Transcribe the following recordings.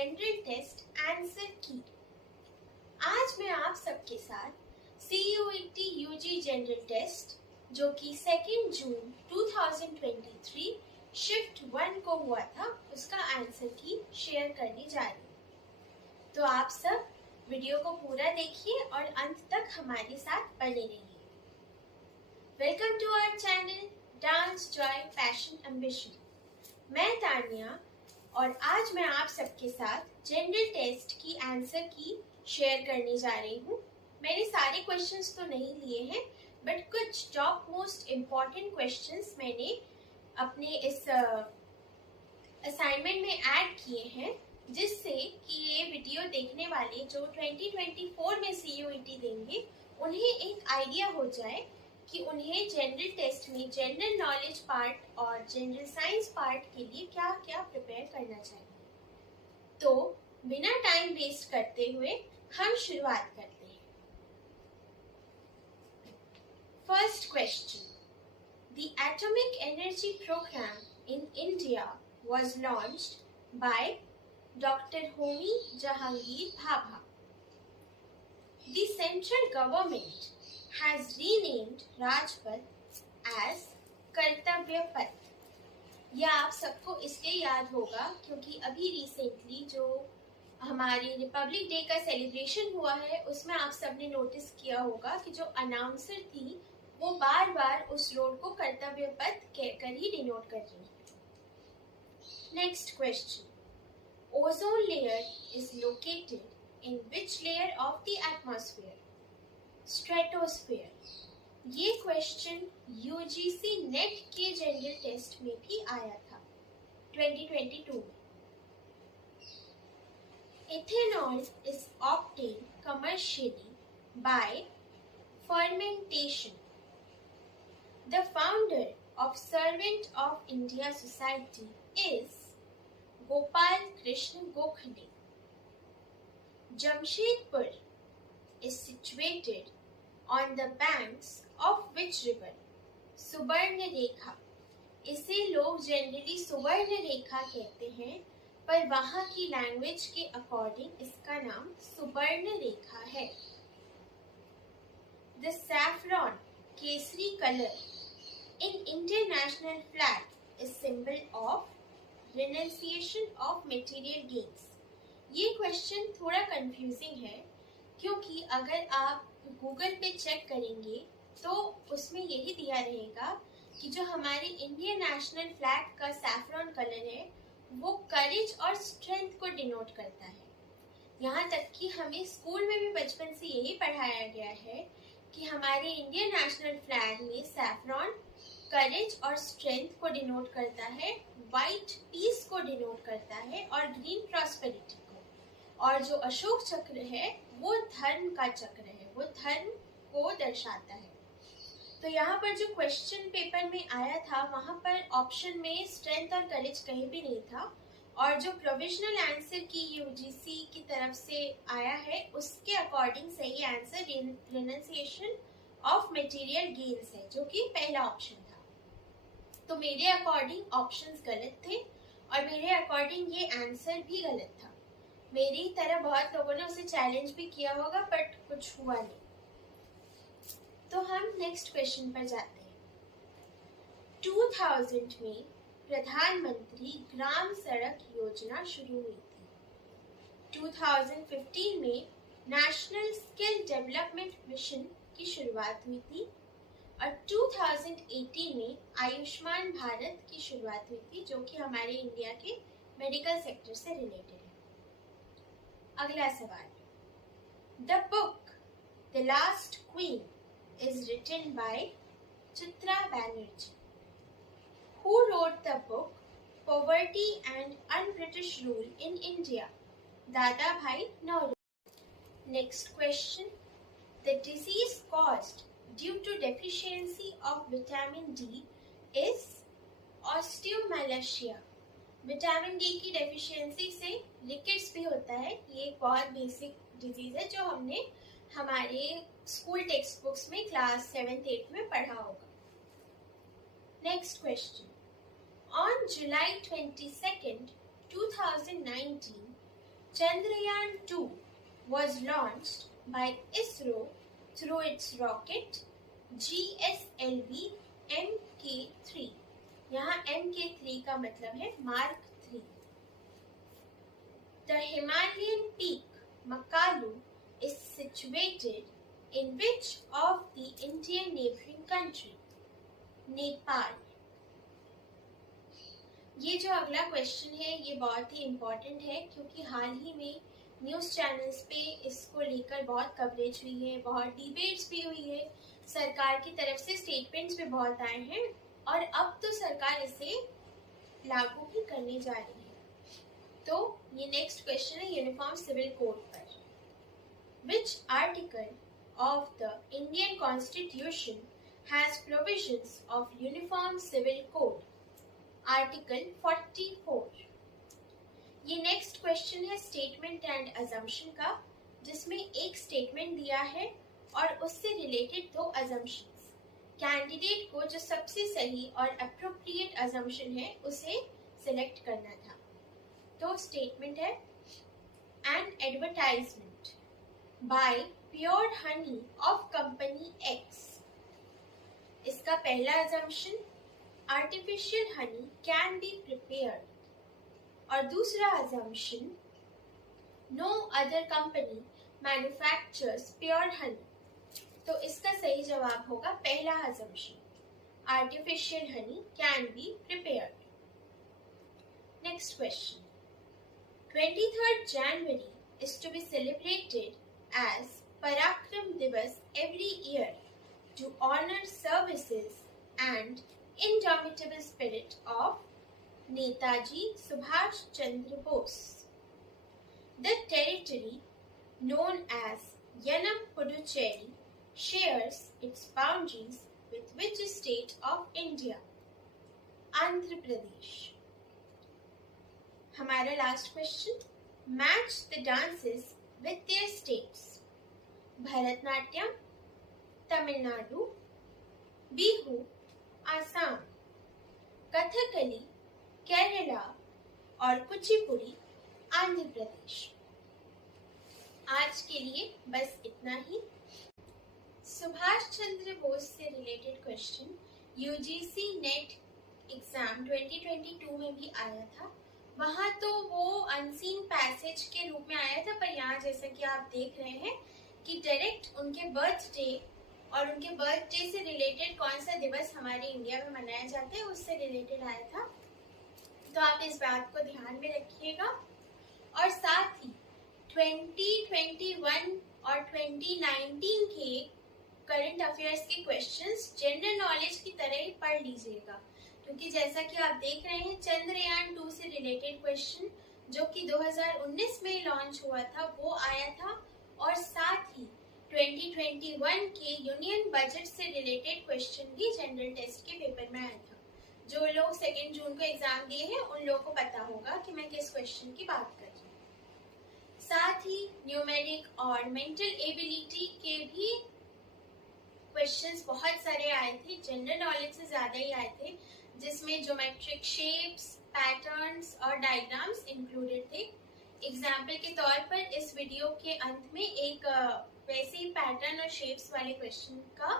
General test answer की। आज मैं आप सबके साथ CUET UG जनरल टेस्ट जो कि 2 जून 2023 शिफ्ट 1 को हुआ था उसका आंसर की शेयर करने जा रही हूँ। तो आप सब वीडियो को पूरा देखिए और अंत तक हमारे साथ बने रहिए। Welcome to our channel dance joy passion ambition. मैं तानिया और आज मैं आप सबके साथ जनरल टेस्ट की आंसर की शेयर करने जा रही हूँ। मैंने सारे क्वेश्चंस तो नहीं लिए हैं बट कुछ टॉप मोस्ट इम्पॉर्टेंट क्वेश्चंस मैंने अपने इस असाइनमेंट में ऐड किए हैं, जिससे कि ये वीडियो देखने वाले जो 2024 में CUET देंगे उन्हें एक आइडिया हो जाए कि उन्हें जनरल टेस्ट में जनरल नॉलेज पार्ट और जनरल साइंस पार्ट के लिए क्या क्या प्रिपेयर करना चाहिए। तो बिना टाइम वेस्ट करते हुए हम शुरुआत करते हैं। First question, the atomic energy program in India was launched by Dr. Homi Jahangir Bhabha. The central government has renamed Rajpath as कर्तव्य पथ। यह आप सबको इसलिए याद होगा क्योंकि अभी रिसेंटली जो हमारी रिपब्लिक डे का सेलिब्रेशन हुआ है उसमें आप सबने नोटिस किया होगा कि जो अनाउंसर थी वो बार बार उस रोड को कर्तव्य पथ कहकर ही डिनोट कर रही है। Next question. Ozone layer is located in which layer of the atmosphere? Stratosphere. ये क्वेश्चन UGC नेट के जनरल टेस्ट में भी आया था 2022 में। Ethanol is obtained commercially by fermentation. The founder of Servant of India Society is Gopal Krishna Gokhale. Jamshedpur is situated on the banks of which river? सुवर्ण रेखा। इसे लोग generally सुवर्ण रेखा कहते हैं, पर वहाँ की लैंग्वेज के अकॉर्डिंग इसका नाम सुवर्ण रेखा है। The saffron, Kesari colour, in Indian national flag is symbol of renunciation of material gains. ये क्वेश्चन थोड़ा कंफ्यूजिंग है क्योंकि अगर आप गूगल पे चेक करेंगे तो उसमें यही दिया रहेगा कि जो हमारे इंडियन नेशनल फ्लैग का सैफ्रॉन कलर है वो करेज और स्ट्रेंथ को डिनोट करता है। यहाँ तक कि हमें स्कूल में भी बचपन से यही पढ़ाया गया है कि हमारे इंडियन नेशनल फ्लैग में सैफ्रॉन करेज और स्ट्रेंथ को डिनोट करता है, वाइट पीस को डिनोट करता है और ग्रीन प्रॉस्पेरिटी को, और जो अशोक चक्र है वो धर्म का चक्र है, वो धर्म को दर्शाता है। तो यहाँ पर जो क्वेश्चन पेपर में आया था वहाँ पर ऑप्शन में स्ट्रेंथ और करेज कहीं भी नहीं था, और जो प्रोविजनल आंसर की UGC की तरफ से आया है उसके अकॉर्डिंग सही answer renunciation of material gains है, जो कि पहला ऑप्शन था। तो मेरे अकॉर्डिंग ऑप्शंस गलत थे और मेरे अकॉर्डिंग ये आंसर भी गलत था। मेरी तरह बहुत लोगों ने उसे चैलेंज भी किया होगा बट कुछ हुआ नहीं। तो हम नेक्स्ट क्वेश्चन पर जाते हैं। 2000 में प्रधानमंत्री ग्राम सड़क योजना शुरू हुई थी। 2015 में नेशनल स्किल डेवलपमेंट मिशन की शुरुआत हुई थी और 2018 में आयुष्मान भारत की शुरुआत हुई थी, जो कि हमारे इंडिया के मेडिकल सेक्टर से रिलेटेड है। अगला सवाल, the book the last queen is written by Chitra Banerjee. Who wrote the book Poverty and Un-British Rule in India? Dadabhai Naoroji. Next question. The disease caused due to deficiency of vitamin D is osteomalacia. Vitamin D की deficiency से rickets भी होता है। ये एक बहुत basic disease है जो हमने हमारे स्कूल टेक्स्ट बुक्स में क्लास 7th-8th में पढ़ा होगा। Next question, On July 22nd, 2019, Chandrayaan-2 was launched by ISRO through its rocket GSLV Mk3. यहाँ Mk3 का मतलब है mark 3. The Himalayan peak Makalu is situated in which of the Indian neighboring country? Nepal. ये जो अगला क्वेश्चन है ये बहुत ही इम्पोर्टेंट है क्योंकि हाल ही में न्यूज़ चैनल्स पे इसको लेकर बहुत कवरेज हुई है, बहुत डिबेट्स भी हुई है, सरकार की तरफ से स्टेटमेंट्स भी बहुत आए हैं और अब तो सरकार इसे लागू भी करने जा रही है. तो ये नेक्स्ट क्वेश्चन है यूनिफॉर्म सिविल कोड पर. Which article of the Indian Constitution has provisions of Uniform Civil Code? Article 44. ये नेक्स्ट क्वेश्चन है स्टेटमेंट एंड अजम्पशन का, जिसमें एक स्टेटमेंट दिया है और उससे रिलेटेड 2 अजम्पशंस. कैंडिडेट को जो सबसे सही और अप्रोप्रिएट अजम्पशन है उसे सिलेक्ट करना था. तो स्टेटमेंट है an advertisement by pure honey of company X. इसका पहला assumption artificial honey can be prepared और दूसरा assumption no other company manufactures pure honey. तो इसका सही जवाब होगा पहला assumption, artificial honey can be prepared. Next question. 23rd January is to be celebrated as Parakram Divas every year to honor services and indomitable spirit of Netaji Subhash Chandra Bose. The territory known as Yanam Puducherry shares its boundaries with which state of India? Andhra Pradesh. हमारा last question. Match the dances with their states. Bharatanatyam Tamil Nadu, Bihu Assam, Kathakali Kerala और कुचिपुड़ी आंध्र प्रदेश. आज के लिए बस इतना ही. सुभाष चंद्र बोस से related question UGC net exam 2022 में भी आया था. वहाँ तो वो अनसीन पैसेज के रूप में आया था, पर यहाँ जैसा कि आप देख रहे हैं कि डायरेक्ट उनके बर्थडे और उनके बर्थडे से रिलेटेड कौन सा दिवस हमारे इंडिया में मनाया जाता है उससे रिलेटेड आया था. तो आप इस बात को ध्यान में रखिएगा. और साथ ही 2021 और 2019 के करंट अफेयर्स के क्वेश्चंस जनरल नॉलेज की तरह ही पढ़ लीजिएगा, क्योंकि जैसा कि आप देख रहे हैं चंद्रयान 2 से रिलेटेड क्वेश्चन जो कि 2019 में लॉन्च हुआ था वो आया था, और साथ ही 2021 के यूनियन बजट से रिलेटेड क्वेश्चन भी जनरल टेस्ट के पेपर में आया था. जो लोग 2 जून को एग्जाम दिए हैं उन लोगों को पता होगा कि मैं किस क्वेश्चन की बात कर रही हूँ. साथ ही न्यूमेरिक और मेंटल एबिलिटी के भी क्वेश्चंस बहुत सारे आए थे, जनरल नॉलेज से ज्यादा ही आए थे, जिसमें ज्योमेट्रिक शेप्स, पैटर्न्स और डायग्राम्स इंक्लूडेड थे. एग्जाम्पल के तौर पर इस वीडियो के अंत में एक वैसे ही पैटर्न और शेप्स वाले क्वेश्चन का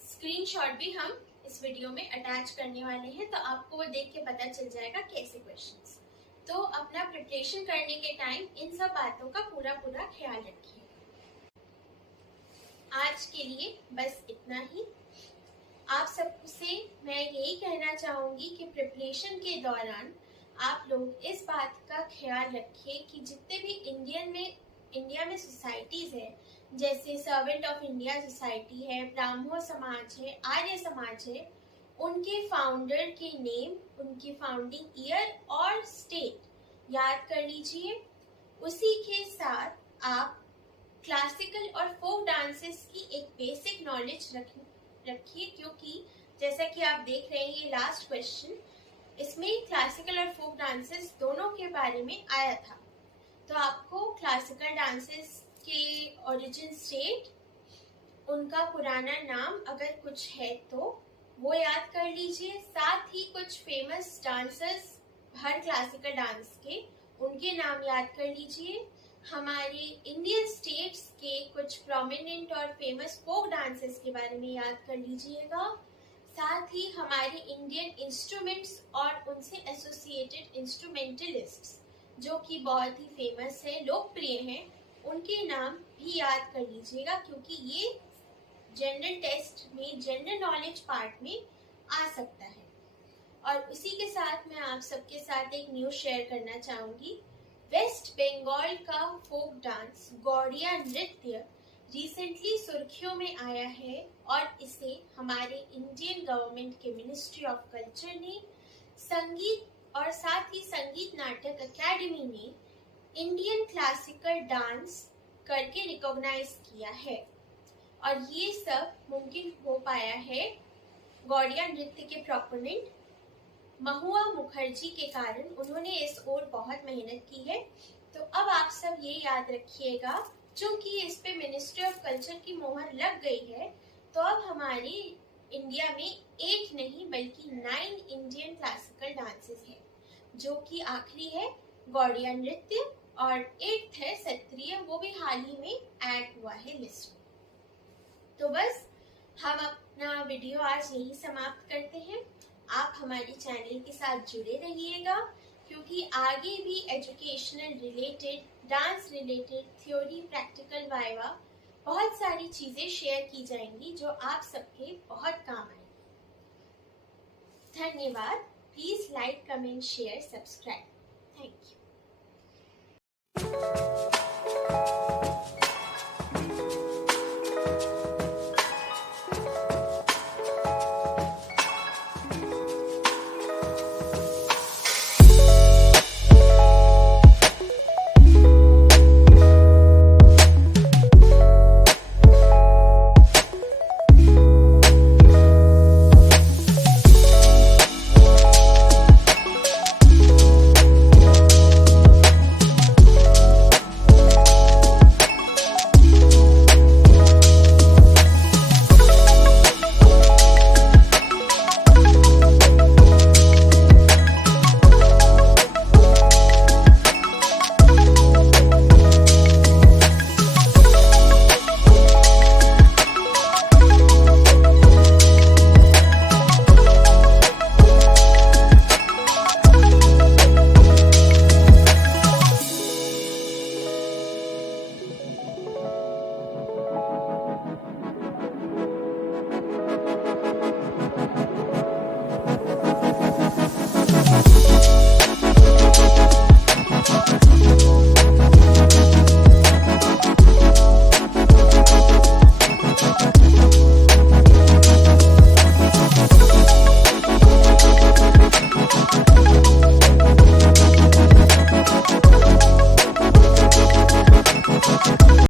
स्क्रीनशॉट भी हम इस वीडियो में अटैच करने वाले हैं, तो आपको वो देख के पता चल जाएगा कैसे क्वेश्चंस. तो अपना प्रिपरेशन करने के टाइम इन सब बातों का पूरा ख्याल रखिए. आज के लिए बस इतना ही. आप सबसे मैं यही कहना चाहूंगी कि प्रिपरेशन के दौरान आप लोग इस बात का ख्याल रखिए कि जितने भी इंडिया में सोसाइटीज है, जैसे सर्वेंट ऑफ इंडिया सोसाइटी है, ब्राह्मो समाज है, आर्य समाज है, उनके फाउंडर के नेम, उनकी फाउंडिंग ईयर और स्टेट याद कर लीजिए. उसी के साथ आप क्लासिकल और फोक डांसेस की एक बेसिक नॉलेज रखिए, क्योंकि जैसा कि आप देख रहे हैं ये लास्ट क्वेश्चन इसमें क्लासिकल और फोक डांसेस दोनों के बारे में आया था. तो आपको क्लासिकल डांसेस के ओरिजिन स्टेट, उनका पुराना नाम अगर कुछ है तो वो याद कर लीजिए. साथ ही कुछ फेमस डांसर्स हर क्लासिकल डांस के उनके नाम याद कर लीजिए। हमारे इंडियन स्टेट्स के कुछ प्रोमिनेंट और फेमस फोक डांसेस के बारे में याद कर लीजिएगा। साथ ही हमारे इंडियन इंस्ट्रूमेंट्स और उनसे एसोसिएटेड इंस्ट्रूमेंटलिस्ट्स जो कि बहुत ही फेमस है, लोकप्रिय हैं, उनके नाम भी याद कर लीजिएगा, क्योंकि ये जनरल टेस्ट में जनरल नॉलेज पार्ट में आ सकता है। और उसी के साथ मैं आप सबके साथ एक न्यूज़ शेयर करना चाहूँगी। वेस्ट बंगाल का फोक डांस गौड़िया नृत्य रिसेंटली सुर्खियों में आया है और इसे हमारे इंडियन गवर्नमेंट के मिनिस्ट्री ऑफ कल्चर ने संगीत और साथ ही संगीत नाटक अकेडमी ने इंडियन क्लासिकल डांस करके रिकॉग्नाइज किया है। और ये सब मुमकिन हो पाया है गौड़िया नृत्य के प्रोपोनेंट महुआ मुखर्जी के कारण। उन्होंने इस ओर बहुत मेहनत की है। तो अब आप सब ये याद रखिएगा, चूंकि इस पे मिनिस्ट्री ऑफ कल्चर की मोहर लग गई है, तो अब हमारे इंडिया में 8 नहीं बल्कि 9 इंडियन क्लासिकल डांसेस हैं, जो कि आखिरी है गौड़िया नृत्य और 8th है सत्रिय, वो भी हाल ही में ऐड हुआ है लिस्ट में। तो बस हम अपना वीडियो आज यही समाप्त करते हैं। आप हमारे चैनल के साथ जुड़े रहिएगा, क्योंकि आगे भी educational related, dance related, theory, practical, viva बहुत सारी चीजें शेयर की जाएंगी जो आप सबके बहुत काम आएंगी। धन्यवाद। Please like, comment, share, subscribe. Thank you.